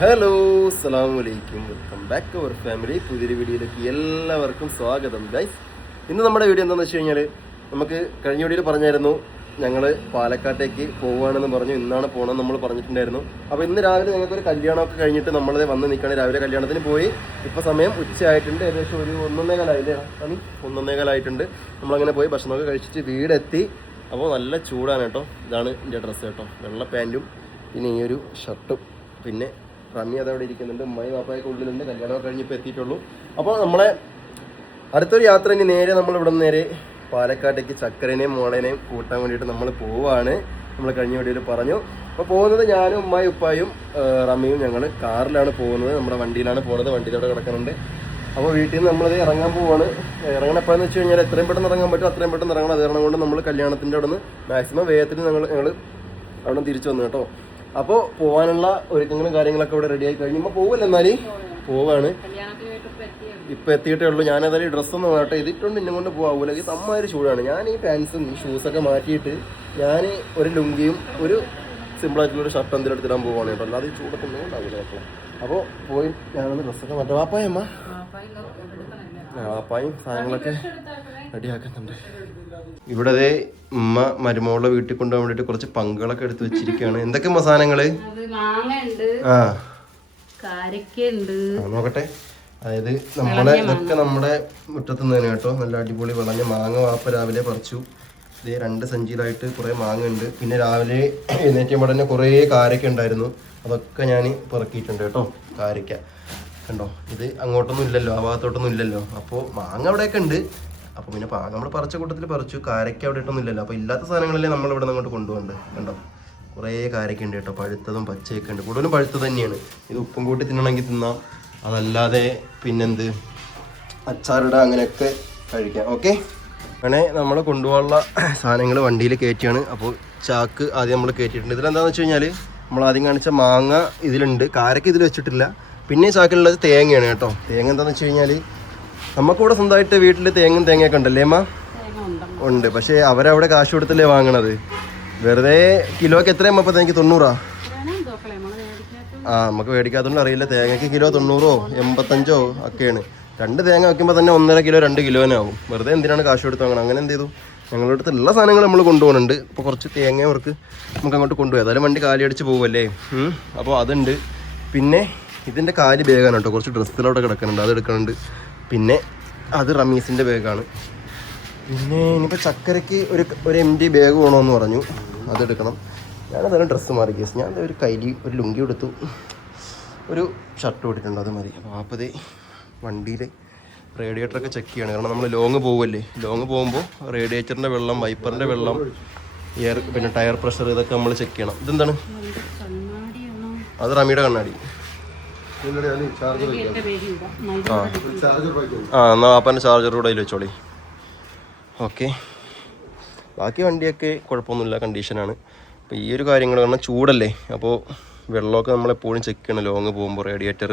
Hello അസ്സലാമു അലൈക്കും, welcome back to our family. പുതിയൊരു വീഡിയോയിലേക്ക് എല്ലാവർക്കും സ്വാഗതം ഗൈസ്. ഇന്ന് നമ്മുടെ വീഡിയോ എന്താണെന്ന് വെച്ച് കഴിഞ്ഞാൽ, നമുക്ക് കഴിഞ്ഞ വീഡിയോയിൽ പറഞ്ഞായിരുന്നു ഞങ്ങൾ പാലക്കാട്ടേക്ക് പോവുകയാണെന്ന് പറഞ്ഞു. ഇന്നാണ് പോകണമെന്ന് നമ്മൾ പറഞ്ഞിട്ടുണ്ടായിരുന്നു. അപ്പോൾ ഇന്ന് രാവിലെ ഞങ്ങൾക്കൊരു കല്യാണമൊക്കെ കഴിഞ്ഞിട്ട് നമ്മൾ വന്ന് നിൽക്കുകയാണ്. രാവിലെ കല്യാണത്തിന് പോയി ഇപ്പോൾ സമയം ഉച്ചയായിട്ടുണ്ട്. ഏകദേശം ഒരു 1:15 ആണ്. 1:15 നമ്മളങ്ങനെ പോയി ഭക്ഷണമൊക്കെ കഴിച്ചിട്ട് വീടെത്തി. അപ്പോൾ നല്ല ചൂടാണ് കേട്ടോ. ഇതാണ് എൻ്റെ ഡ്രസ്സ് കേട്ടോ, വെള്ള പാൻറ്റും പിന്നെ ഈ ഒരു ഷർട്ടും. പിന്നെ റമ്മി അതവിടെ ഇരിക്കുന്നുണ്ട്, ഉമ്മയും പാപ്പായൊക്കെ ഉള്ളിലുണ്ട്. കല്യാണമൊക്കെ കഴിഞ്ഞപ്പോൾ എത്തിയിട്ടുള്ളൂ. അപ്പോൾ നമ്മളെ അടുത്തൊരു യാത്ര ഇനി നേരെ നമ്മൾ ഇവിടെ നിന്ന് നേരെ പാലക്കാട്ടേക്ക് ചക്കരനെയും മോളേനെയും കൂട്ടാൻ വേണ്ടിയിട്ട് നമ്മൾ പോവുകയാണ്. നമ്മൾ കഴിഞ്ഞ വീഡിയോയിൽ പറഞ്ഞു. അപ്പോൾ പോകുന്നത് ഞാനും ഉമ്മായും ഉപ്പായും റമ്മിയും ഞങ്ങൾ കാറിലാണ് പോകുന്നത്. നമ്മുടെ വണ്ടിയിലാണ് പോകുന്നത്. വണ്ടിയിലൂടെ കിടക്കുന്നുണ്ട്. അപ്പോൾ വീട്ടിൽ നിന്ന് നമ്മളത് ഇറങ്ങാൻ പോവുകയാണ്. ഇറങ്ങണം എപ്പോഴെന്ന് വെച്ച് കഴിഞ്ഞാൽ എത്രയും പെട്ടെന്ന് ഇറങ്ങാൻ പറ്റും അത്രയും പെട്ടെന്ന് ഇറങ്ങണം. അത് കാരണം കൊണ്ട് നമ്മൾ കല്യാണത്തിൻ്റെ അവിടെ നിന്ന് മാക്സിമം വേഗത്തിൽ ഞങ്ങൾ അവിടെ നിന്ന് തിരിച്ചു വന്നു കേട്ടോ. അപ്പോൾ പോകാനുള്ള ഒരുക്കങ്ങളും കാര്യങ്ങളൊക്കെ ഇവിടെ റെഡി ആയി കഴിയുമ്പോൾ പോവല്ലോ. എന്നാലും പോവാണ്. ഇപ്പം എത്തിയിട്ടേ ഉള്ളൂ. ഞാനതായാലും ഡ്രസ്സൊന്നും വേട്ടെ ഇതിട്ടുണ്ട് ഇന്നെ കൊണ്ട് പോകാവൂല. ഈ അമ്മാതിരി ചൂടാണ്. ഞാൻ ഈ പാൻസും ഈ ഷൂസൊക്കെ മാറ്റിയിട്ട് ഞാൻ ഒരു ലുങ്കിയും ഒരു സിമ്പിളായിട്ടുള്ളൊരു ഷർട്ട് എന്തെങ്കിലും എടുത്തിടാൻ പോവുകയാണ് കേട്ടോ. അല്ലാതെ ഈ ചൂടൊന്നും ഉണ്ടാവില്ല കേട്ടോ. അപ്പോൾ പോയി ഞാനൊന്ന് ഡ്രസ്സൊക്കെ മാറ്റാം. വാപ്പായമ്മ വാപ്പായും സാധനങ്ങളൊക്കെ റെഡിയാക്കുന്നുണ്ട്. ഇവിടെ ഉമ്മ മരുമോളുടെ വീട്ടിൽ കൊണ്ടുപോകാൻ വേണ്ടിട്ട് കുറച്ച് പങ്കുകളൊക്കെ എടുത്ത് വെച്ചിരിക്കുകയാണ്. എന്തൊക്കെ സാധനങ്ങള്? നോക്കട്ടെ. അതായത് ഇതൊക്കെ നമ്മുടെ മുറ്റത്ത് നിന്ന് തന്നെ കേട്ടോ. നല്ല അടിപൊളി വിളഞ്ഞ മാങ്ങ വാപ്പ രാവിലെ പറിച്ചു. ഇത് 2 സഞ്ചിയിലായിട്ട് കുറേ മാങ്ങ ഉണ്ട്. പിന്നെ രാവിലെ എഴുന്നേറ്റുമ്പോൾ തന്നെ കുറേ കാരക്ക ഉണ്ടായിരുന്നു. അതൊക്കെ ഞാൻ പെറുക്കിയിട്ടുണ്ട് കേട്ടോ. കാരക്ക കണ്ടോ. ഇത് അങ്ങോട്ടൊന്നും ഇല്ലല്ലോ, ആ ഭാഗത്തോട്ടൊന്നും ഇല്ലല്ലോ. അപ്പോൾ മാങ്ങ അവിടെയൊക്കെ ഉണ്ട്. അപ്പോൾ പിന്നെ നമ്മൾ പറിച്ച കൂട്ടത്തിൽ പറിച്ചു. കാരയ്ക്ക അവിടെ ഇട്ടൊന്നും ഇല്ലല്ലോ. അപ്പോൾ ഇല്ലാത്ത സാധനങ്ങളല്ലേ നമ്മൾ ഇവിടെ നിന്ന് അങ്ങോട്ട് കൊണ്ടുപോകണ്ട്. കണ്ടോ, കുറേ കാരയ്ക്ക ഉണ്ട് കേട്ടോ. പഴുത്തതും പച്ചയൊക്കെ ഉണ്ട്. കൂടുതലും പഴുത്തത് തന്നെയാണ്. ഇത് ഉപ്പും കൂട്ടി തിന്നണമെങ്കിൽ തിന്നാം. അതല്ലാതെ പിന്നെന്ത് അച്ചാറിടാം, അങ്ങനെയൊക്കെ കഴിക്കാം. ഓക്കെ, അങ്ങനെ നമ്മൾ കൊണ്ടുപോകാനുള്ള സാധനങ്ങൾ വണ്ടിയിൽ കയറ്റിയാണ്. അപ്പോൾ ചാക്ക് ആദ്യം നമ്മൾ കയറ്റിയിട്ടുണ്ട്. ഇതിലെന്താണെന്ന് വെച്ച് കഴിഞ്ഞാൽ നമ്മൾ ആദ്യം കാണിച്ച മാങ്ങ ഇതിലുണ്ട്, കാരയ്ക്ക ഇതിൽ വെച്ചിട്ടില്ല. പിന്നെ ചാക്കിലുള്ളത് തേങ്ങയാണ് കേട്ടോ. തേങ്ങ എന്താണെന്ന് വെച്ച് കഴിഞ്ഞാൽ നമുക്കിവിടെ സ്വന്തമായിട്ട് വീട്ടിൽ തേങ്ങയൊക്കെ ഉണ്ടല്ലേ അമ്മ? ഉണ്ട്. പക്ഷേ അവരവിടെ കാശ് കൊടുത്തല്ലേ വാങ്ങണത്. വെറുതെ കിലോയ്ക്ക് എത്രയമ്മ ഇപ്പം തേങ്ങയ്ക്ക്? 90? നമുക്ക് മേടിക്കാത്തതുകൊണ്ട് അറിയില്ല. തേങ്ങയ്ക്ക് കിലോ 90 85 ഒക്കെയാണ്. 2 തേങ്ങ വെക്കുമ്പോൾ തന്നെ 1.5 കിലോ 2 കിലോനാവും. വെറുതെ എന്തിനാണ് കാശ് കൊടുത്ത് വാങ്ങണം? അങ്ങനെ എന്ത് ചെയ്തു, ഞങ്ങളുടെ അടുത്തുള്ള സാധനങ്ങൾ നമ്മൾ കൊണ്ടുപോകുന്നുണ്ട്. ഇപ്പോൾ കുറച്ച് തേങ്ങ അവർക്ക് നമുക്ക് അങ്ങോട്ട് കൊണ്ടുപോയി. ഏതായാലും വണ്ടി കാലിയടിച്ച് പോകുമല്ലേ. അപ്പോൾ അതുണ്ട്. പിന്നെ ഇതിൻ്റെ കാല് ബാഗാണ് കേട്ടോ. കുറച്ച് ഡ്രസ്സിലവിടെ കിടക്കുന്നുണ്ട്, അത് എടുക്കുന്നുണ്ട്. പിന്നെ അത് റമീസിൻ്റെ ബാഗാണ്. പിന്നെ ഇനിയിപ്പോൾ ചക്കരയ്ക്ക് ഒരു MD ബാഗ് വേണമെന്ന് പറഞ്ഞു, അതെടുക്കണം. ഞാനതായാലും ഡ്രസ്സ് മാറി കേസ്. ഞാൻ ഒരു കൈലി ഒരു ലുങ്കി എടുത്തു, ഒരു ഷർട്ട് ഇട്ടിട്ടുണ്ട്, അത് മതി. അപ്പോൾ ആപ്പതേ വണ്ടിയിൽ റേഡിയേറ്ററൊക്കെ ചെക്ക് ചെയ്യണം. കാരണം നമ്മൾ ലോങ് പോകുമല്ലേ. ലോങ് പോകുമ്പോൾ റേഡിയേറ്ററിൻ്റെ വെള്ളം, വൈപ്പറിൻ്റെ വെള്ളം, പിന്നെ ടയർ പ്രഷർ, ഇതൊക്കെ നമ്മൾ ചെക്ക് ചെയ്യണം. ഇതെന്താണ്? അത് റമിയുടെ കണ്ണാടി. എന്നാൽ വാപ്പൻ്റെ ചാർജർ കൂടെ അതിൽ വെച്ചോളി. ഓക്കെ, ബാക്കി വണ്ടിയൊക്കെ കുഴപ്പമൊന്നുമില്ല, കണ്ടീഷനാണ്. അപ്പോൾ ഈ ഒരു കാര്യങ്ങൾ കാരണം ചൂടല്ലേ. അപ്പോൾ വെള്ളമൊക്കെ നമ്മളെപ്പോഴും ചെക്ക് ചെയ്യണം ലോങ് പോകുമ്പോൾ. റേഡിയേറ്റർ,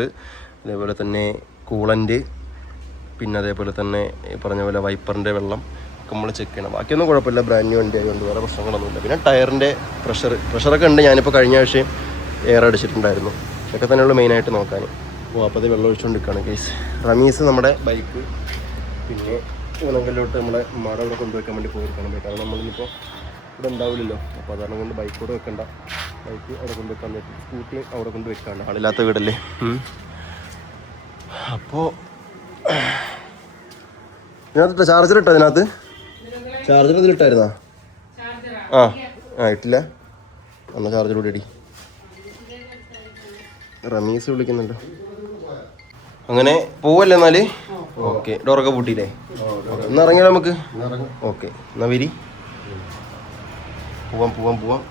അതേപോലെ തന്നെ കൂളൻ്റ്, പിന്നെ അതേപോലെ തന്നെ ഈ പറഞ്ഞ പോലെ വൈപ്പറിൻ്റെ വെള്ളം ഒക്കെ നമ്മൾ ചെക്ക് ചെയ്യണം. ബാക്കിയൊന്നും കുഴപ്പമില്ല, ബ്രാൻഡ് ന്യൂ വണ്ടി ആയതുകൊണ്ട് വേറെ പ്രശ്നങ്ങളൊന്നുമില്ല. പിന്നെ ടയറിൻ്റെ പ്രഷറൊക്കെ ഉണ്ട്. ഞാനിപ്പോൾ കഴിഞ്ഞ ആഴ്ചയും എയർ അടിച്ചിട്ടുണ്ടായിരുന്നു. ഇതൊക്കെ തന്നെയുള്ളൂ മെയിനായിട്ട് നോക്കാൻ. അപ്പോൾ അപ്പോൾ അത് വെള്ളം ഒഴിച്ചുകൊണ്ടിരിക്കുകയാണ് കേസ്. റമീസ് നമ്മുടെ ബൈക്ക് പിന്നെ ഉണങ്കലിലോട്ട് നമ്മളെ ഉമ്മയുടെ അവിടെ കൊണ്ടുവയ്ക്കാൻ വേണ്ടി പോയിരിക്കണം. കാരണം നമ്മളിപ്പോൾ ഇവിടെ ഉണ്ടാവില്ലല്ലോ. അപ്പോൾ അതാണ് കൊണ്ട് ബൈക്ക് കൂടെ വെക്കണ്ട. ബൈക്ക് അവിടെ കൊണ്ടുവയ്ക്കാൻ പറ്റും, സ്കൂട്ടി അവിടെ കൊണ്ട് വെക്കാണ്ട്, ആളില്ലാത്ത വീടല്ലേ. അപ്പോൾ ഇതിനകത്ത് ചാർജർ ഇട്ടോ? അതിനകത്ത് ചാർജർ ഇതിലിട്ടായിരുന്നാ? ഇട്ടില്ല. എന്നാൽ ചാർജർ കൂടി ഇടി. റമീസ് വിളിക്കുന്നുണ്ട്. അങ്ങനെ പോവല്ലേ എന്നാല്? ഓക്കെ, ഡോറൊക്കെ പൂട്ടിയില്ലേ? ഒന്ന് ഇറങ്ങിയാലോ നമുക്ക്? ഓക്കെ, എന്നാ വരി, പോവാം.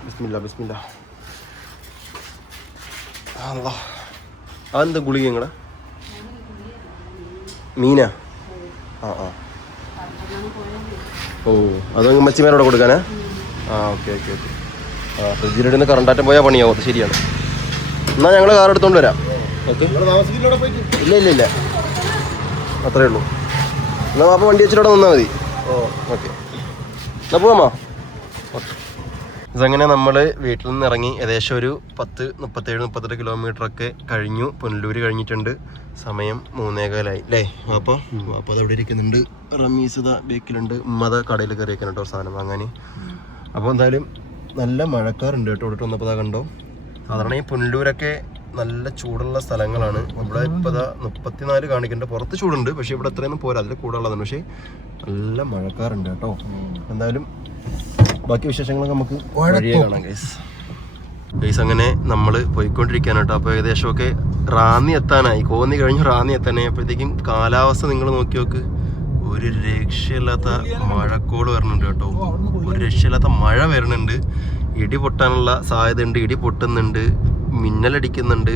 ബിസ്മില്ല. അതെന്താ ഗുളിക നിങ്ങളെ? മീനാ? ഓ, അത് മച്ചിമാരോടെ കൊടുക്കാനാ? ഓക്കെ. ഫ്രിഡ്ജിലിടുന്ന കറണ്ടാറ്റം പോയാൽ പണിയാവും. അത് ശരിയാണ്. എന്നാൽ ഞങ്ങൾ കാർ എടുത്തോണ്ട് വരാം. ഓക്കെ, ഇല്ല, അത്രേ ഉള്ളൂ. എന്നാൽ അപ്പോൾ വണ്ടി വെച്ചിട്ട് അവിടെ നിന്നാൽ മതി. ഓക്കെ, എന്നാൽ പോവാമോ? ഓക്കെ. ഇതങ്ങനെ നമ്മൾ വീട്ടിൽ നിന്ന് ഇറങ്ങി ഏകദേശം ഒരു 37-38 കിലോമീറ്ററൊക്കെ കഴിഞ്ഞു. പുനലൂർ കഴിഞ്ഞിട്ടുണ്ട്. സമയം 3:15 അല്ലേ? അപ്പോൾ അതവിടെ ഇരിക്കുന്നുണ്ട്. റമീസ് ബേക്കിലുണ്ട്. ഉമ്മത കടയിൽ കയറിയേക്കാൻ കേട്ടോ സാധനം വാങ്ങാൻ. അപ്പോൾ എന്തായാലും നല്ല മഴക്കാറുണ്ട് കേട്ടോ. ഇവിടെ വന്നപ്പോൾ കണ്ടോ, സാധാരണ ഈ പുനലൂരൊക്കെ നല്ല ചൂടുള്ള സ്ഥലങ്ങളാണ്. ഇവിടെ ഇപ്പോൾ 34 കാണിക്കുന്നുണ്ട്. പുറത്ത് ചൂടുണ്ട്, പക്ഷേ ഇവിടെ അത്രയൊന്നും പോരാ, അതിൽ കൂടുതലുള്ളതാണ്. പക്ഷേ നല്ല മഴക്കാറുണ്ട് കേട്ടോ. എന്തായാലും ബാക്കി വിശേഷങ്ങളൊക്കെ നമുക്ക് വഴിയെ കാണാം ഗൈസ്. അങ്ങനെ നമ്മൾ പോയിക്കൊണ്ടിരിക്കുകയാണ് കേട്ടോ. അപ്പോൾ ഏകദേശമൊക്കെ റാന്നി എത്താനായി. കോന്നി കഴിഞ്ഞ് റാന്നി എത്താനായി. അപ്പോഴത്തേക്കും കാലാവസ്ഥ നിങ്ങൾ നോക്കി നോക്ക്, ഒരു രക്ഷയില്ലാത്ത മഴക്കോട് വരുന്നുണ്ട് കേട്ടോ. ഒരു രക്ഷയില്ലാത്ത മഴ വരുന്നുണ്ട്. ഇടി പൊട്ടാനുള്ള സാധ്യതയുണ്ട്. ഇടി പൊട്ടുന്നുണ്ട്, മിന്നലടിക്കുന്നുണ്ട്.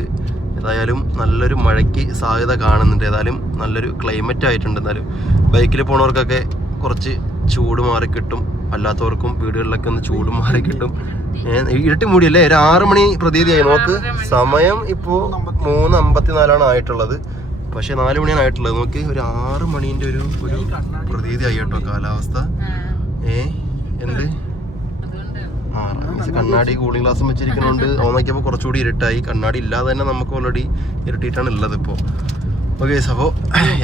ഏതായാലും നല്ലൊരു മഴയ്ക്ക് സാധ്യത കാണുന്നുണ്ട്. ഏതായാലും നല്ലൊരു ക്ലൈമറ്റ് ആയിട്ടുണ്ട്. എന്നാലും ബൈക്കിൽ പോണവർക്കൊക്കെ കുറച്ച് ചൂട് മാറിക്കിട്ടും, അല്ലാത്തവർക്കും വീടുകളിലൊക്കെ ഒന്ന് ചൂട് മാറിക്കിട്ടും. ഇരുട്ടി മൂടിയല്ലേ? ഒരു 6 മണി പ്രതീതിയായി. നോക്ക്, സമയം ഇപ്പോൾ 3:54 ആയിട്ടുള്ളത്. പക്ഷെ 4 മണിയാണ് ആയിട്ടുള്ളത്. നോക്കി, ഒരു 6 മണീൻ്റെ ഒരു പ്രതീതിയായി കേട്ടോ കാലാവസ്ഥ. എന്ത് കണ്ണാടി കൂളിംഗ് ഗ്ലാസും വെച്ചിരിക്കുന്നുണ്ട്. നോക്കിയപ്പോൾ കുറച്ചുകൂടി ഇരുട്ടായി. കണ്ണാടി ഇല്ലാതെ തന്നെ നമുക്ക് ഓൾറെഡി ഇരുട്ടിയിട്ടാണ് ഉള്ളത് ഇപ്പോൾ. ഓക്കെ, അപ്പോൾ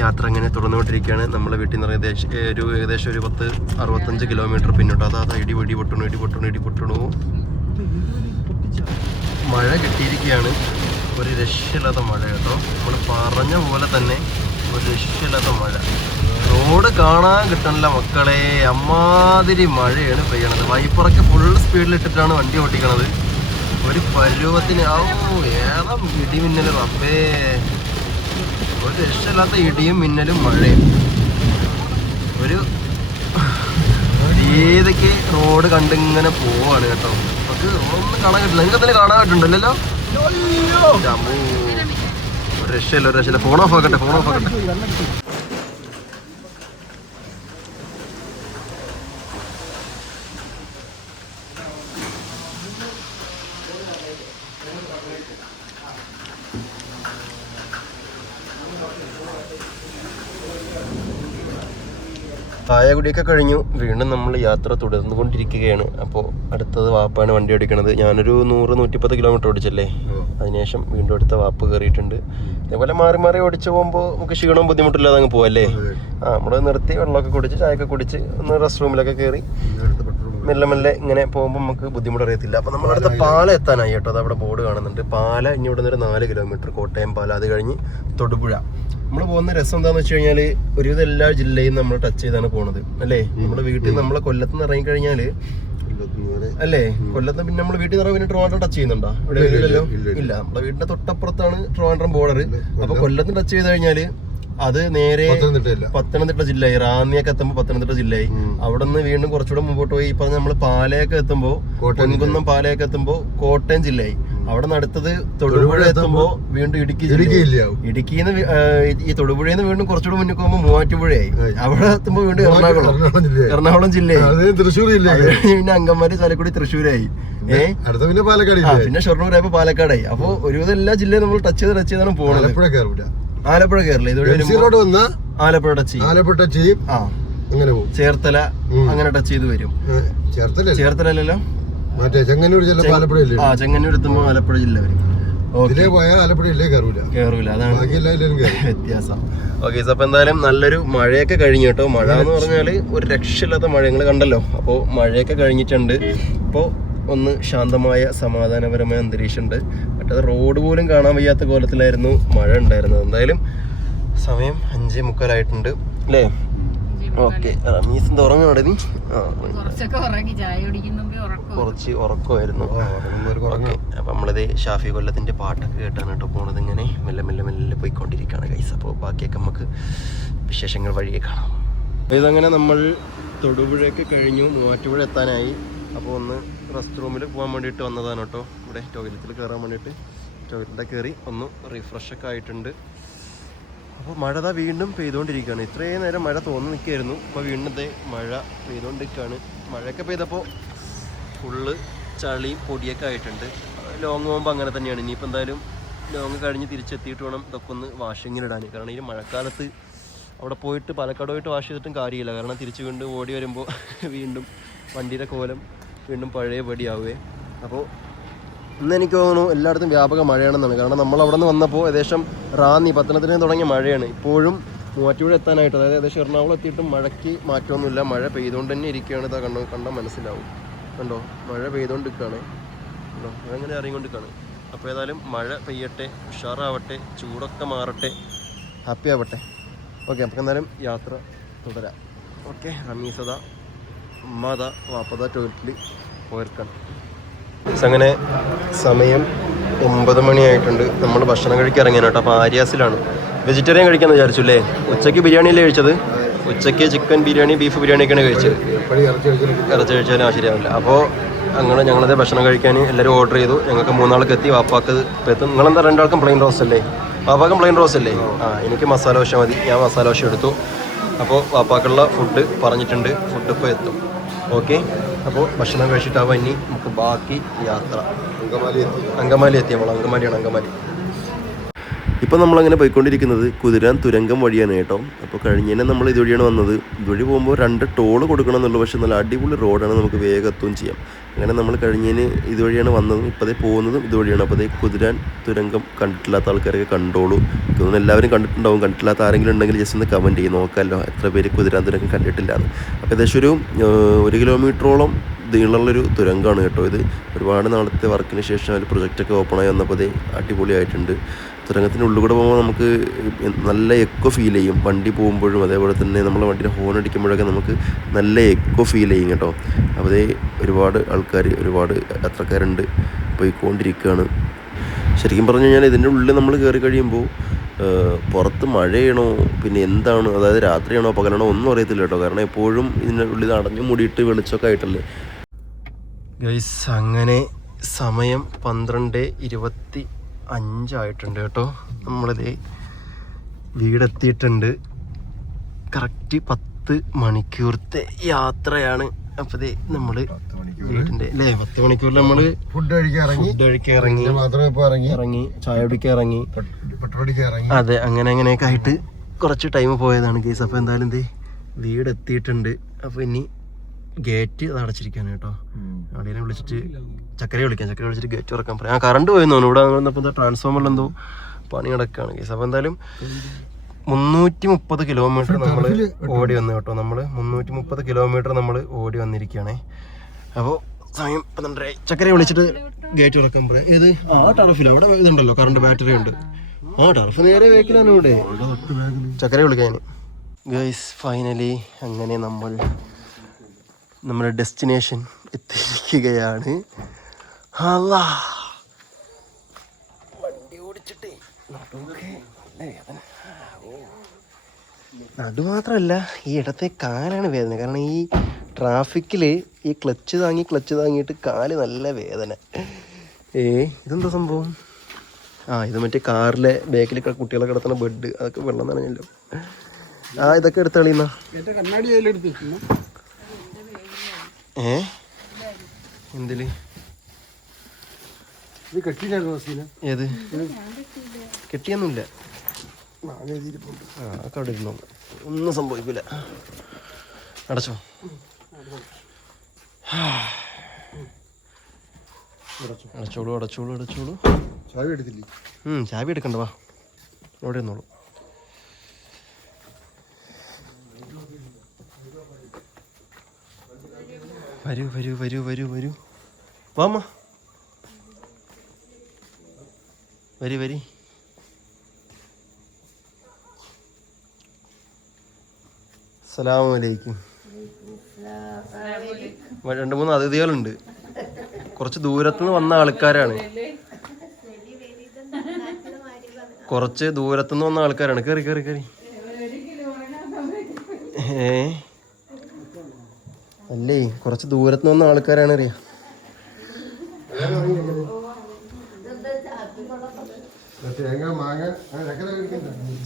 യാത്ര ഇങ്ങനെ തുടർന്നുകൊണ്ടിരിക്കുകയാണ്. നമ്മളെ വീട്ടിൽ നിന്ന് ഏകദേശം ഒരു 65 കിലോമീറ്റർ പിന്നോട്ട്. അതാ ഇടി പൊട്ടണു. മഴ കിട്ടിയിരിക്കുകയാണ്. ഒരു രക്ഷയില്ലാത്ത മഴ കേട്ടോ. നമ്മൾ പറഞ്ഞ പോലെ തന്നെ ഒരു രക്ഷയില്ലാത്ത മഴ. റോഡ് കാണാൻ കിട്ടണില്ല മക്കളെ, അമ്മാതിരി മഴയാണ് പെയ്യണത്. വൈപ്പറൊക്കെ ഫുൾ സ്പീഡിലിട്ടിട്ടാണ് വണ്ടി ഓട്ടിക്കണത്. ഒരു പരുവത്തിന് ഏതാ ഇടിമിന്നൽ റബ്ബേ. ഒരു രക്ഷയില്ലാത്ത ഇടിയും മിന്നലും മഴയും. ഒരു ഏതൊക്കെ റോഡ് കണ്ടിങ്ങനെ പോവാണ് കേട്ടോ. നമുക്ക് ഒന്നും കാണാൻ കിട്ടില്ല. നിങ്ങൾക്ക് എന്തെങ്കിലും കാണാൻ കിട്ടുന്നുണ്ടല്ലോ? ഒരു രക്ഷയില്ല. ഫോൺ ഓഫ് ആക്കട്ടെ. ചായകുടിയൊക്കെ കഴിഞ്ഞു. വീണ്ടും നമ്മൾ യാത്ര തുടർന്നുകൊണ്ടിരിക്കുകയാണ്. അപ്പോൾ അടുത്തത് വാപ്പാണ് വണ്ടി ഓടിക്കണത്. ഞാനൊരു 100-110 കിലോമീറ്റർ ഓടിച്ചല്ലേ. അതിനുശേഷം വീണ്ടും അടുത്ത വാപ്പ് കയറിയിട്ടുണ്ട്. അതേപോലെ മാറി ഓടിച്ചു പോകുമ്പോൾ നമുക്ക് ക്ഷീണവും ബുദ്ധിമുട്ടില്ലാതെ അങ്ങ് പോവല്ലേ. നമ്മൾ നിർത്തി വെള്ളമൊക്കെ കുടിച്ച് ചായയൊക്കെ കുടിച്ച് ഒന്ന് റെസ്റ്റ് റൂമിലൊക്കെ കയറി മെല്ലെ ഇങ്ങനെ പോകുമ്പോൾ നമുക്ക് ബുദ്ധിമുട്ട് അറിയത്തില്ല. അപ്പോൾ നമ്മളടുത്ത പാല എത്താനായി കേട്ടോ. അത് അവിടെ ബോർഡ് കാണുന്നുണ്ട്. പാല ഇനി ഇവിടെ നിന്ന് 4 കിലോമീറ്റർ, കോട്ടയം പാല. അത് കഴിഞ്ഞ് തൊടുപുഴ. നമ്മൾ പോകുന്ന രസം എന്താണെന്ന് വെച്ച് കഴിഞ്ഞാൽ ഒരുവിധം എല്ലാ ജില്ലയും നമ്മൾ ടച്ച് ചെയ്താണ് പോണത് അല്ലേ. നമ്മുടെ വീട്ടിൽ നമ്മളെ കൊല്ലത്ത് നിന്ന് ഇറങ്ങിക്കഴിഞ്ഞാൽ അല്ലേ, കൊല്ലത്ത് പിന്നെ നമ്മൾ വീട്ടിൽ നിന്ന് പിന്നെ ട്രിവാൻഡ്രം ടച്ച് ചെയ്യുന്നുണ്ടോ? ഇവിടെ ഇല്ല. നമ്മുടെ വീടിന്റെ തൊട്ടപ്പുറത്താണ് ട്രിവാൻഡ്രം ബോർഡർ. അപ്പൊ കൊല്ലത്ത് ടച്ച് ചെയ്ത് കഴിഞ്ഞാല് അത് നേരെ പത്തനംതിട്ട ജില്ലയായി. റാന്നിയൊക്കെ എത്തുമ്പോൾ പത്തനംതിട്ട ജില്ലയായി. അവിടെ നിന്ന് വീണ്ടും കുറച്ചുകൂടെ മുമ്പോട്ട് പോയി ഇപ്പൊ നമ്മള് പാലയൊക്കെ എത്തുമ്പോ, പൊൻകുന്നം പാലയൊക്കെ എത്തുമ്പോ കോട്ടയം ജില്ലയായി. അവിടെ നിന്ന് അടുത്തത് തൊടുപുഴ എത്തുമ്പോ വീണ്ടും ഇടുക്കി ഇടുക്കിന്ന് ഈ തൊടുപുഴയിൽ നിന്ന് വീണ്ടും കുറച്ചുകൂടെ മുന്നിൽ പോകുമ്പോൾ മൂവാറ്റുപുഴയായി. അവിടെ എത്തുമ്പോ വീണ്ടും എറണാകുളം ജില്ലയായി. തൃശ്ശൂർ പിന്നെ അങ്കമാലി, ചാലക്കുടി, തൃശ്ശൂരായി. പിന്നെ ഷൊർണൂരായപ്പോ പാലക്കാടായി. അപ്പൊ ഒരുവിധം എല്ലാ ജില്ലയും നമ്മൾ ടച്ച് ചെയ്താണ് പോകുന്നത്. ആലപ്പുഴ കേരള ഇതുവഴി ആലപ്പുഴ ടച്ച് ചെയ്യും. ചേർത്തല അങ്ങനെ ടച്ച് ചെയ്ത് വരും. ചേർത്തലല്ലോ, ചെങ്ങന്നൂർ എത്തുമ്പോ ആലപ്പുഴ ജില്ല വരും. കേറൂല, അതാണ് വ്യത്യാസം. ഓക്കെ, അപ്പൊ എന്തായാലും നല്ലൊരു മഴയൊക്കെ കഴിഞ്ഞു കേട്ടോ. മഴ എന്ന് പറഞ്ഞാല് ഒരു രക്ഷയില്ലാത്ത മഴ നിങ്ങൾ കണ്ടല്ലോ. അപ്പോൾ മഴയൊക്കെ കഴിഞ്ഞിട്ടുണ്ട്. ഇപ്പോൾ ഒന്ന് ശാന്തമായ സമാധാനപരമായ അന്തരീക്ഷമുണ്ട്. മറ്റേത് റോഡ് പോലും കാണാൻ വയ്യാത്ത കോലത്തിലായിരുന്നു മഴ ഉണ്ടായിരുന്നത്. എന്തായാലും സമയം 5:45 അല്ലേ? ഓക്കെ, റമീസിന്റെ ഉറങ്ങാണ് നീ? കുറച്ച് ഉറക്കമായിരുന്നു. അപ്പൊ നമ്മളിത് ഷാഫി കൊല്ലത്തിന്റെ പാട്ടൊക്കെ കേട്ടാണ് കേട്ടോ പോണത്. ഇങ്ങനെ മെല്ലെ പോയിക്കൊണ്ടിരിക്കുകയാണ് ഗൈസ്. അപ്പോൾ ബാക്കിയൊക്കെ നമുക്ക് വിശേഷങ്ങൾ വഴിയെ കാണാം. ഇതങ്ങനെ നമ്മൾ തൊടുപുഴയൊക്കെ കഴിഞ്ഞു, മൂവാറ്റുപുഴ എത്താനായി. അപ്പോൾ ഒന്ന് റെസ്റ്റ് റൂമിൽ പോകാൻ വേണ്ടിയിട്ട് വന്നതാണ് കേട്ടോ. ഇവിടെ ടോയ്ലറ്റിൽ കയറാൻ വേണ്ടിയിട്ട് ടോയ്ലറ്റിൽ കയറി ഒന്ന് റിഫ്രഷൊക്കെ ആയിട്ടുണ്ട്. അപ്പോൾ മഴ വീണ്ടും പെയ്തുകൊണ്ടിരിക്കുകയാണ്. ഇത്രയും നേരം മഴ തോന്നി നിൽക്കുകയായിരുന്നു. അപ്പോൾ വീണ്ടും മഴ പെയ്തുകൊണ്ടിരിക്കുകയാണ്. മഴയൊക്കെ പെയ്തപ്പോൾ ഫുള്ള് ചളിയും പൊടിയൊക്കെ ആയിട്ടുണ്ട്. ലോങ് പോകുമ്പോൾ അങ്ങനെ തന്നെയാണ്. ഇനിയിപ്പോൾ എന്തായാലും ലോങ് കഴിഞ്ഞ് തിരിച്ചെത്തിയിട്ട് വേണം ഇതൊക്കെ ഒന്ന് വാഷിങ്ങിനിടാൻ. കാരണം ഈ മഴക്കാലത്ത് അവിടെ പോയിട്ട് പാലക്കാട് പോയിട്ട് വാഷ് ചെയ്തിട്ടും കാര്യമില്ല. കാരണം തിരിച്ച് വീണ്ടും ഓടി വരുമ്പോൾ വീണ്ടും വണ്ടിയുടെ കോലം വീണ്ടും പഴയപടിയാവുകയെ. അപ്പോൾ ഇന്ന് എനിക്ക് തോന്നുന്നു എല്ലായിടത്തും വ്യാപക മഴയാണെന്നാണ്. കാരണം നമ്മൾ അവിടെ നിന്ന് വന്നപ്പോൾ ഏകദേശം റാന്നി പത്തനംതിട്ടയിൽ തുടങ്ങിയ മഴയാണ്. ഇപ്പോഴും മൂവാറ്റുപുഴ എത്താനായിട്ട്, അതായത് ഏകദേശം എറണാകുളം എത്തിയിട്ടും മഴയ്ക്ക് മാറ്റമൊന്നുമില്ല. മഴ പെയ്തുകൊണ്ട് തന്നെ ഇരിക്കുകയാണ്. ഇതാ കണ്ടാൽ മനസ്സിലാവും. കണ്ടോ, മഴ പെയ്തുകൊണ്ടിരിക്കുകയാണ്. കണ്ടോ, അങ്ങനെ ഇറങ്ങിക്കൊണ്ടിരിക്കുകയാണ്. അപ്പോൾ ഏതായാലും മഴ പെയ്യട്ടെ, ഉഷാറാവട്ടെ, ചൂടൊക്കെ മാറട്ടെ, ഹാപ്പി ആവട്ടെ. ഓക്കെ, നമുക്ക് എന്തായാലും യാത്ര തുടരാം. ഓക്കെ, റമീസത ഉമ്മാത വാപ്പത ടോയ്ലറ്റിൽ പോയിരിക്കണം. അങ്ങനെ സമയം 9 മണിയായിട്ടുണ്ട്. നമ്മൾ ഭക്ഷണം കഴിക്കാൻ ഇറങ്ങിയാണ് കേട്ടോ. അപ്പോൾ ആര്യാസിലാണ്. വെജിറ്റേറിയൻ കഴിക്കാമെന്ന് വിചാരിച്ചു അല്ലേ? ഉച്ചയ്ക്ക് ബിരിയാണിയല്ലേ കഴിച്ചത്? ഉച്ചയ്ക്ക് ചിക്കൻ ബിരിയാണി, ബീഫ് ബിരിയാണിയൊക്കെയാണ് കഴിച്ചത്. ഇറച്ചി കഴിച്ചാലും ശരിയാവില്ല. അപ്പോൾ അങ്ങനെ ഞങ്ങളത് ഭക്ഷണം കഴിക്കാൻ എല്ലാവരും ഓർഡർ ചെയ്തു. ഞങ്ങൾക്ക് 3 ആൾക്ക് എത്തി. വാപ്പാക്ക് എത്തും. നിങ്ങളെന്താ 2 ആൾക്കും പ്ലെയിൻ റോസ്റ്റ് അല്ലേ? വാപ്പാക്കും പ്ലെയിൻ റോസ്റ്റ് അല്ലേ? എനിക്ക് മസാല ദോശ മതി. ഞാൻ മസാല ദോശ എടുത്തു. അപ്പോൾ വാപ്പാക്കുള്ള ഫുഡ് പറഞ്ഞിട്ടുണ്ട്. ഫുഡ് ഇപ്പോൾ എത്തും. ഓക്കെ, അപ്പോൾ ഭക്ഷണം കഴിച്ചിട്ടാവാം ഇനി നമുക്ക് ബാക്കി യാത്ര. അങ്കമാലി എത്തി. നമ്മൾ അങ്കമാലി. ഇപ്പോൾ നമ്മളങ്ങനെ പോയിക്കൊണ്ടിരിക്കുന്നത് കുതിരാൻ തുരങ്കം വഴിയാണ് കേട്ടോ. അപ്പോൾ കഴിഞ്ഞതിനെ നമ്മൾ ഇതുവഴിയാണ് വന്നത്. ഇതുവഴി പോകുമ്പോൾ 2 ടോള് കൊടുക്കണം എന്നുള്ളൂ. പക്ഷേ നല്ല അടിപൊളി റോഡാണ്, നമുക്ക് വേഗം എത്തുകയും ചെയ്യാം. അങ്ങനെ നമ്മൾ കഴിഞ്ഞതിന് ഇതുവഴിയാണ് വന്നതും ഇപ്പോഴേ പോകുന്നതും ഇതുവഴിയാണ്. അപ്പോൾ അതേ കുതിരാൻ തുരങ്കം കണ്ടിട്ടില്ലാത്ത ആൾക്കാരൊക്കെ കണ്ടോളൂ. തോന്നുന്നു എല്ലാവരും കണ്ടിട്ടുണ്ടാവും. കണ്ടിട്ടില്ലാത്ത ആരെങ്കിലും ഉണ്ടെങ്കിൽ ജസ്റ്റ് ഒന്ന് കമൻറ്റ് ചെയ്യും, നോക്കാമല്ലോ എത്ര പേര് കുതിരാൻ തുരങ്കം കണ്ടിട്ടില്ലാന്ന്. അപ്പോൾ ഏകദേശം ഒരു 1 കിലോമീറ്ററോളം നീളമുള്ളൊരു തുരങ്കമാണ് കേട്ടോ ഇത്. ഒരുപാട് നാളത്തെ വർക്കിന് ശേഷം ഒരു പ്രൊജക്റ്റൊക്കെ ഓപ്പണായി വന്നപ്പോൾ അതേ അടിപൊളിയായിട്ടുണ്ട്. തുരങ്കത്തിൻ്റെ ഉള്ളിൽ കൂടെ പോകുമ്പോൾ നമുക്ക് നല്ല എക്കോ ഫീൽ ചെയ്യും. വണ്ടി പോകുമ്പോഴും അതേപോലെ തന്നെ നമ്മളെ വണ്ടിയുടെ ഹോൺ അടിക്കുമ്പോഴൊക്കെ നമുക്ക് നല്ല എക്കോ ഫീൽ ചെയ്യും കേട്ടോ. അപ്പോൾ അതേ ഒരുപാട് ആൾക്കാർ, ഒരുപാട് യാത്രക്കാരുണ്ട്, പോയിക്കൊണ്ടിരിക്കുകയാണ്. ശരിക്കും പറഞ്ഞു കഴിഞ്ഞാൽ ഇതിൻ്റെ ഉള്ളിൽ നമ്മൾ കയറി കഴിയുമ്പോൾ പുറത്ത് മഴയാണോ പിന്നെ എന്താണ്, അതായത് രാത്രിയാണോ പകലാണോ ഒന്നും അറിയത്തില്ല കേട്ടോ. കാരണം എപ്പോഴും ഇതിൻ്റെ ഉള്ളിൽ അടഞ്ഞു മൂടിയിട്ട് വെളിച്ചമൊക്കെ ആയിട്ടല്ലേ ഗൈസ്. അങ്ങനെ സമയം 12:25 ആയിട്ടുണ്ട് കേട്ടോ. നമ്മളിതേ വീടെത്തിയിട്ടുണ്ട്. കറക്റ്റ് 10 മണിക്കൂറത്തെ യാത്രയാണ്. അപ്പോൾ ദേ നമ്മൾ വീടിൻ്റെ അല്ലേ 10 മണിക്കൂറിൽ നമ്മൾ ഫുഡ് കഴിക്കാൻ ഇറങ്ങി ചായ കുടിക്കാൻ ഇറങ്ങി, അതെ, അങ്ങനെയൊക്കെ ആയിട്ട് കുറച്ച് ടൈം പോയതാണ് ഗൈസ്. അപ്പോൾ എന്തായാലും ദേ വീടെത്തിയിട്ടുണ്ട്. അപ്പോൾ ഇനി ഗേറ്റ് അത് അടച്ചിരിക്കാണ് കേട്ടോ. ആളിനെ വിളിച്ചിട്ട് ചക്കര വിളിച്ചിട്ട് ഗേറ്റ് തുറക്കാൻ പറയാം. കറണ്ട് പോയെന്ന് തോന്നുന്നു. ഇവിടെ വന്നപ്പോൾ ട്രാൻസ്ഫോമറിൽ എന്തോ പണി നടക്കുകയാണ് കേസ്. അപ്പോൾ എന്തായാലും 330 കിലോമീറ്റർ നമ്മൾ ഓടി വന്നു കേട്ടോ. 330 കിലോമീറ്റർ നമ്മൾ ഓടി വന്നിരിക്കുകയാണേ. അപ്പോൾ സമയം 12 ചക്കര വിളിച്ചിട്ട് ഗേറ്റ് തുറക്കാൻ പറയാം. ഇത് ടർഫിൽ അവിടെ ഇതുണ്ടല്ലോ, കറണ്ട് ബാറ്ററി ഉണ്ട്. ടർഫ് നേരെ വെക്കിലാണ് ഇവിടെ. ചക്കര വിളിക്കാൻ ഗൈസ്. ഫൈനലി അങ്ങനെ നമ്മുടെ ഡെസ്റ്റിനേഷൻ എത്തിയിരിക്കുകയാണ്. വണ്ടി ഓടിച്ചിട്ടേ നടു മാത്രമല്ല, ഈ ഇടത്തെ കാലാണ് വേദന. കാരണം ഈ ട്രാഫിക്കിൽ ഈ ക്ലച്ച് താങ്ങിയിട്ട് കാല് നല്ല വേദന. ഇതെന്താ സംഭവം? ഇത് മറ്റേ കാറിലെ ബാക്കിൽ കുട്ടികളെ കിടത്തുന്ന ബെഡ്, അതൊക്കെ വെള്ളം നനഞ്ഞല്ലോ. ഇതൊക്കെ എടുത്ത് കളിയുന്ന എന്തില് ഏത് കെട്ടിയൊന്നുമില്ല. അതൊക്കെ അവിടെ ഇരുന്നോ, ഒന്നും സംഭവിക്കില്ല. അടച്ചോ. അടച്ചോളൂ. ചാവി എടുത്തില്ലേ? ചാവി എടുക്കണ്ട, വാ അവിടെ ഇരുന്നോളൂ. വരൂ വാമ്മ, വരി. അസ്സലാമലൈക്കും. 2-3 അതിഥികളുണ്ട്. കുറച്ച് ദൂരത്തുനിന്ന് വന്ന ആൾക്കാരാണ്. കേറി. അല്ലേ, കുറച്ച് ദൂരത്ത് വന്ന ആൾക്കാരാണ് അറിയാം.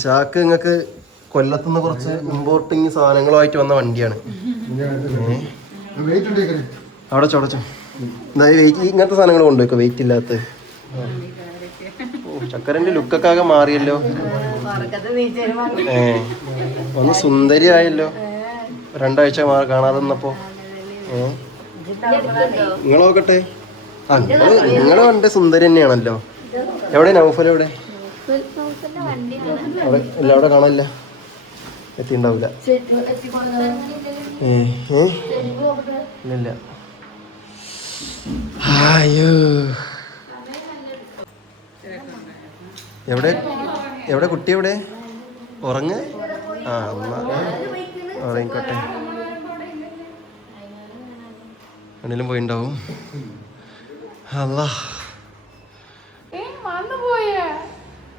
ചാക്ക് നിങ്ങൾക്ക് കൊല്ലത്തുനിന്ന് കുറച്ച് ഇമ്പോർട്ടിങ് സാധനങ്ങളുമായിട്ട് വന്ന വണ്ടിയാണ്. അടച്ചോ. ഇങ്ങനത്തെ സാധനങ്ങൾ കൊണ്ടുപോയിക്കോ, വെയിറ്റ് ഇല്ലാത്ത. ചക്കരന്റെ ലുക്കൊക്കെ ആകെ മാറിയല്ലോ. ഒന്ന് സുന്ദരിയായല്ലോ 2 ആഴ്ച കാണാതെ നിന്നപ്പോ. നിങ്ങൾ നോക്കട്ടെ. ആ നിങ്ങളെ കണ്ട സുന്ദരി തന്നെയാണല്ലോ. എവിടെ നൗഫൽ എവിടെ? ഇല്ല അവിടെ കാണാനില്ല, എത്തിണ്ടാവില്ല. ഇല്ല. അയ്യോ എവിടെ എവിടെ കുട്ടി എവിടെ? ഉറങ്ങ്. ആ എന്നാ ഉറങ്ങിക്കോട്ടെ. എണ്ണയിലും പോയിണ്ടാവും. അല്ലാ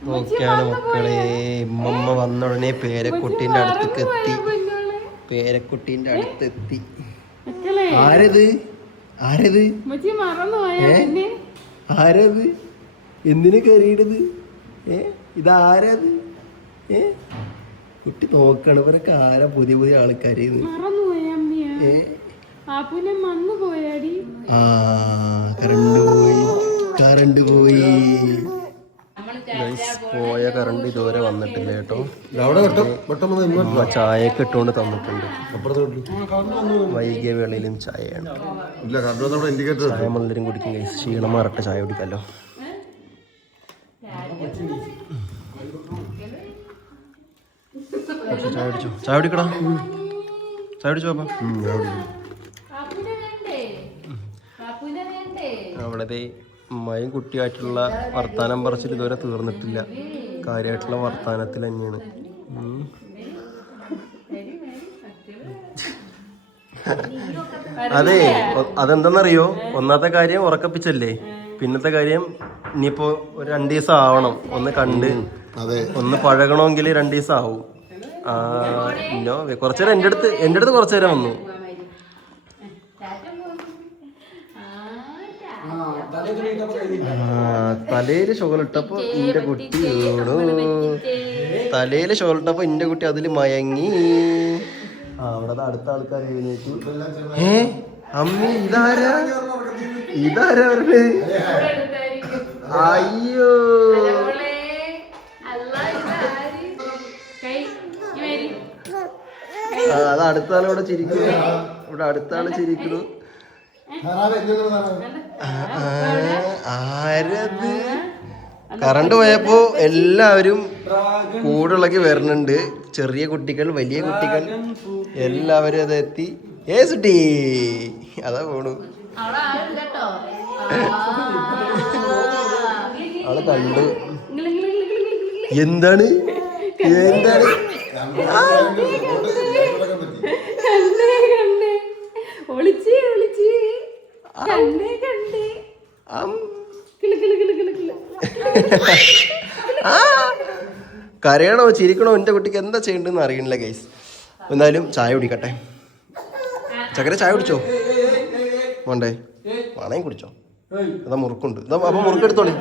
നോക്കിയാണ് മക്കളെ. ഉമ്മ വന്ന ഉടനെ പേരക്കുട്ടീൻ്റെ അടുത്തേക്ക് എത്തി. പേരക്കുട്ടീൻ്റെ അടുത്തെത്തി. ആരത്? ആരത്? ആരത്? എന്തിനു കയറിയിടത്? ഇതാരത്? കുട്ടി നോക്കണം. ഇവരൊക്കെ ആരാ? പുതിയ പുതിയ ആൾക്കാര്. കറണ്ട് പോയി. പോയ കറണ്ട് ഇതുവരെ വന്നിട്ടില്ല കേട്ടോ. ചായയൊക്കെ ഇട്ടുകൊണ്ട് തന്നിട്ടുണ്ട്. വൈകിയ വേളയിലും ചായയാണ്. ചായ നമ്മളെല്ലാവരും കുടിക്കും. ക്ഷീണം മാറട്ടെ, ചായ കുടിക്കാമല്ലോ. ചായ കുടിച്ചോ? ചായ കുടിക്കടാ. ചായ കുടിച്ചോ? അപ്പം അവിടെ ഉമ്മയും കുട്ടിയായിട്ടുള്ള വർത്താനം പറച്ചിൽ ഇതുവരെ തീർന്നിട്ടില്ല. കാര്യമായിട്ടുള്ള വർത്താനത്തിൽ തന്നെയാണ്. അതെ, അതെന്താണെന്നറിയോ? ഒന്നാമത്തെ കാര്യം ഉറക്കപ്പിച്ചല്ലേ. പിന്നത്തെ കാര്യം ഇനിയിപ്പോ ഒരു 2 ദിവസം ആവണം ഒന്ന് കണ്ട് ഒന്ന് പഴകണമെങ്കിൽ 2 ദിവസം ആവും. ഇന്നോ കുറച്ചേരം എൻ്റെ അടുത്ത് കുറച്ചേരം വന്നു. തലയില് ഷോളിട്ടപ്പോ എന്റെ കുട്ടി ഓടൂ. തലയില് ഷോളിട്ടപ്പോ എന്റെ കുട്ടി അതില് മയങ്ങി. അവിടെ അടുത്ത ആൾക്കാർ എഴുന്നേറ്റു. അമ്മി ഇതാരാ? ഇതാരാ അവരുടെ? അയ്യോ അത് അടുത്ത ആളിവിടെ ചിരിക്കുന്നു. ഇവിടെ അടുത്ത ആള് ചിരിക്കുന്നു. ആരത്? കറണ്ട് പോയപ്പോ എല്ലാവരും കൂടുള്ളക്ക് വരുന്നുണ്ട്. ചെറിയ കുട്ടികൾ, വലിയ കുട്ടികൾ എല്ലാവരും അത് എത്തി. സുട്ടി അതാ പോണു. ആള് കണ്ടു. എന്താണ് എന്താണ്? കരയണോ ചിരിക്കണോ? എന്റെ കുട്ടിക്ക് എന്താ ചെയ്യണ്ടെന്ന് അറിയണില്ല ഗൈസ്. എന്തായാലും ചായ കുടിക്കട്ടെ. ചക്കര ചായ കുടിച്ചോ? വേണ്ടേ? വേണമെങ്കിൽ കുടിച്ചോ. അതാ മുറുക്കുണ്ട്. അപ്പൊ മുറുക്കെടുത്തോളി.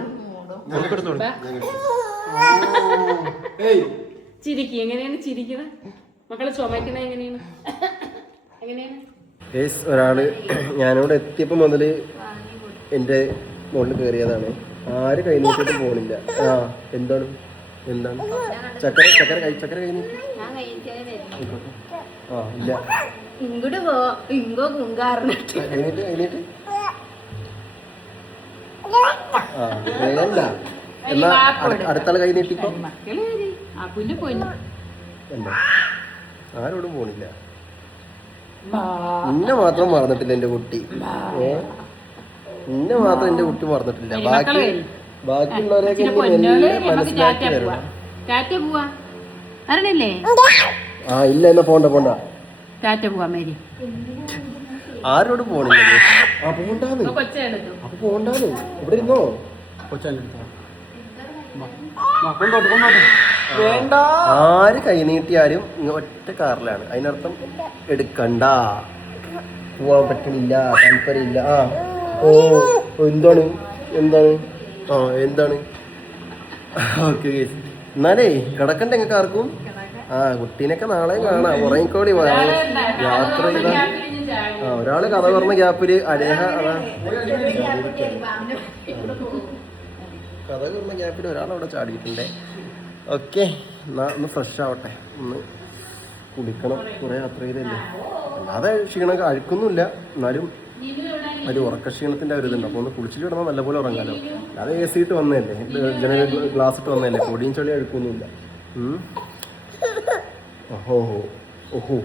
ഒരാള് ഞാനിവിടെ എത്തിയപ്പോ മുതല് എന്റെ മുകളിൽ കയറിയതാണ്. ആര് കൈ നീട്ടിട്ട് പോണില്ല. എന്താണ് എന്താണ്? ചക്കര കൈ നീട്ടി. ഇല്ല ഇങ്ങോട്ട് കഴിഞ്ഞിട്ട് വേണ്ട. എന്നാ അടുത്താള് കൈ നീട്ടിക്കോ. എന്താ ആരോടും പോണില്ല. ഇന്നെ മാത്രം മറന്നിട്ടില്ല എന്റെ കുട്ടി. ഇന്നെ മാത്രം എന്റെ കുട്ടി മറന്നിട്ടില്ല. ബാക്കിയുള്ളവരെയൊക്കെ മനസ്സിലാക്കി തരണം. ഇല്ല എന്നാ പോണ്ട. ആരോടും പോണില്ല. പോണ്ടാന്ന് ഇവിടെ ഇരുന്നോ. ആര് കൈ നീട്ടിയാലും ഒറ്റ കാറിലാണ്. അതിനർത്ഥം എടുക്കണ്ട, പോവാൻ പറ്റണില്ല, താല്പര്യമില്ല. എന്താണ് എന്താണ്? ഓക്കെ എന്നാലേ കിടക്കണ്ട നിങ്ങൾക്ക് ആർക്കും. കുട്ടീനൊക്കെ നാളെ കാണാം. ഉറങ്ങിക്കോടി. യാത്ര ചെയ്ത ഒരാള് കഥ പറഞ്ഞ ഗ്യാപ്പില് അലേഹ കഥ പറഞ്ഞ ഗ്യാപ്പിൽ ഒരാളവിടെ ചാടിയിട്ടുണ്ടേ. ഓക്കെ എന്നാ ഒന്ന് ഫ്രഷ് ആവട്ടെ, ഒന്ന് കുളിക്കണം. കുറേ യാത്ര ചെയ്തല്ലേ. അല്ലാതെ ക്ഷീണമൊക്കെ അഴുക്കൊന്നുമില്ല, എന്നാലും ഒരു ഉറക്കക്ഷീണത്തിൻ്റെ ഒരു ഇതുണ്ട്. അപ്പോൾ ഒന്ന് കുളിച്ചിട്ട് കിടന്നാൽ നല്ലപോലെ ഉറങ്ങാലോ. അത് AC ഇട്ട് വന്നതല്ലേ, ജനൽ ഗ്ലാസ് ഇട്ട് വന്നതല്ലേ, പൊടിയും ചളി അഴുക്കൊന്നുമില്ല. ഓഹോ ഓഹോ